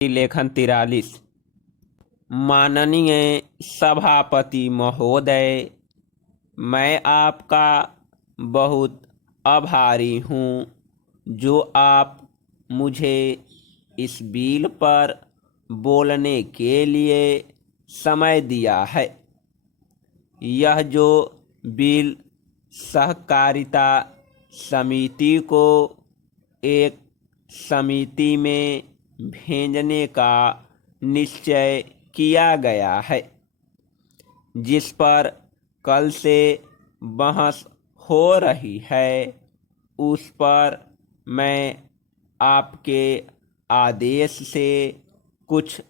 लेखन 43। माननीय सभापति महोदय, मैं आपका बहुत आभारी हूँ जो आप मुझे इस बिल पर बोलने के लिए समय दिया है। यह जो बिल सहकारिता समिति को एक समिति में भेजने का निश्चय किया गया है, जिस पर कल से बहस हो रही है, उस पर मैं आपके आदेश से कुछ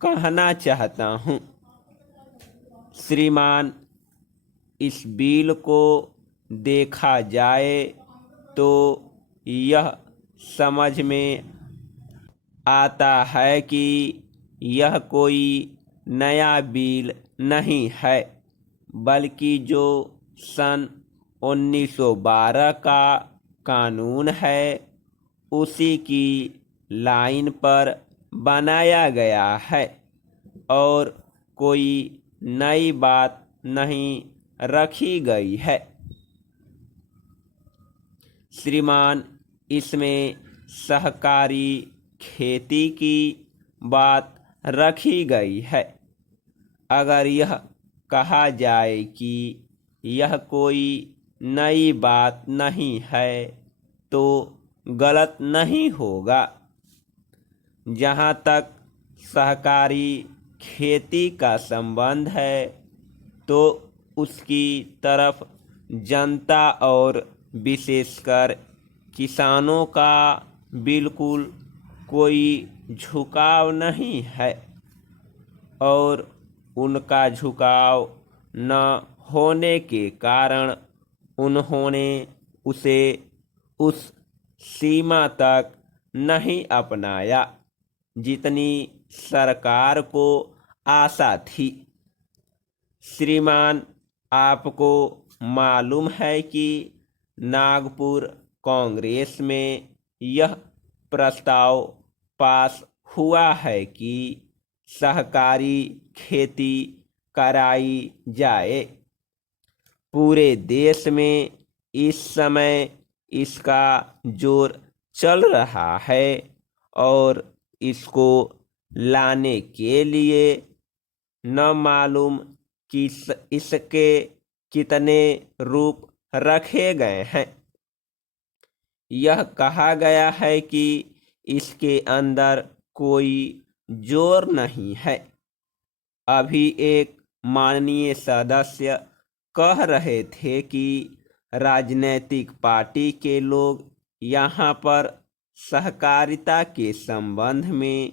कहना चाहता हूँ। श्रीमान, इस बिल को देखा जाए तो यह समझ में आता है कि यह कोई नया बिल नहीं है, बल्कि जो सन 1912 का कानून है उसी की लाइन पर बनाया गया है और कोई नई बात नहीं रखी गई है। श्रीमान, इसमें सहकारी खेती की बात रखी गई है। अगर यह कहा जाए कि यह कोई नई बात नहीं है तो गलत नहीं होगा। जहाँ तक सहकारी खेती का संबंध है तो उसकी तरफ जनता और विशेषकर किसानों का बिल्कुल कोई झुकाव नहीं है और उनका झुकाव न होने के कारण उन्होंने उसे उस सीमा तक नहीं अपनाया जितनी सरकार को आशा थी। श्रीमान, आपको मालूम है कि नागपुर कांग्रेस में यह प्रस्ताव पास हुआ है कि सहकारी खेती कराई जाए। पूरे देश में इस समय इसका जोर चल रहा है और इसको लाने के लिए न मालूम कि इसके कितने रूप रखे गए हैं। यह कहा गया है कि इसके अंदर कोई जोर नहीं है। अभी एक माननीय सदस्य कह रहे थे कि राजनीतिक पार्टी के लोग यहाँ पर सहकारिता के संबंध में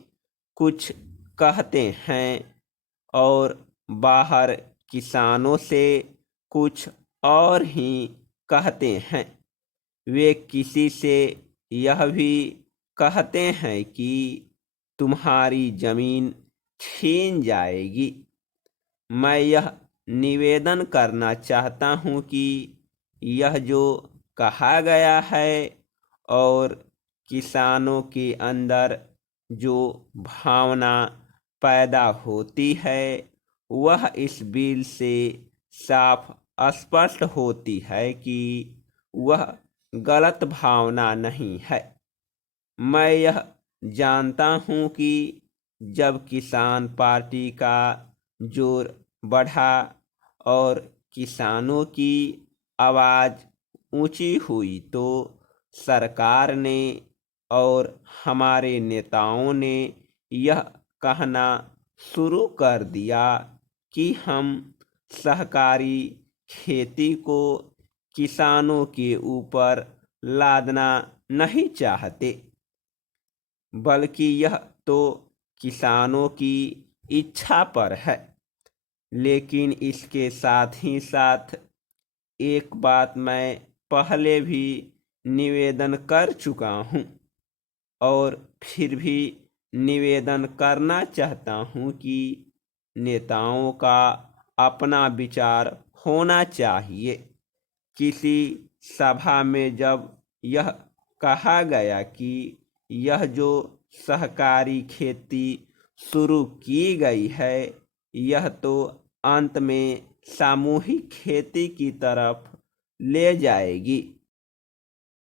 कुछ कहते हैं और बाहर किसानों से कुछ और ही कहते हैं। वे किसी से यह भी कहते हैं कि तुम्हारी जमीन छीन जाएगी। मैं यह निवेदन करना चाहता हूँ कि यह जो कहा गया है और किसानों के अंदर जो भावना पैदा होती है वह इस बिल से साफ स्पष्ट होती है कि वह गलत भावना नहीं है। मैं यह जानता हूँ कि जब किसान पार्टी का जोर बढ़ा और किसानों की आवाज़ ऊंची हुई तो सरकार ने और हमारे नेताओं ने यह कहना शुरू कर दिया कि हम सहकारी खेती को किसानों के ऊपर लादना नहीं चाहते, बल्कि यह तो किसानों की इच्छा पर है। लेकिन इसके साथ ही साथ एक बात मैं पहले भी निवेदन कर चुका हूँ और फिर भी निवेदन करना चाहता हूँ कि नेताओं का अपना विचार होना चाहिए। किसी सभा में जब यह कहा गया कि यह जो सहकारी खेती शुरू की गई है, यह तो अंत में सामूहिक खेती की तरफ ले जाएगी।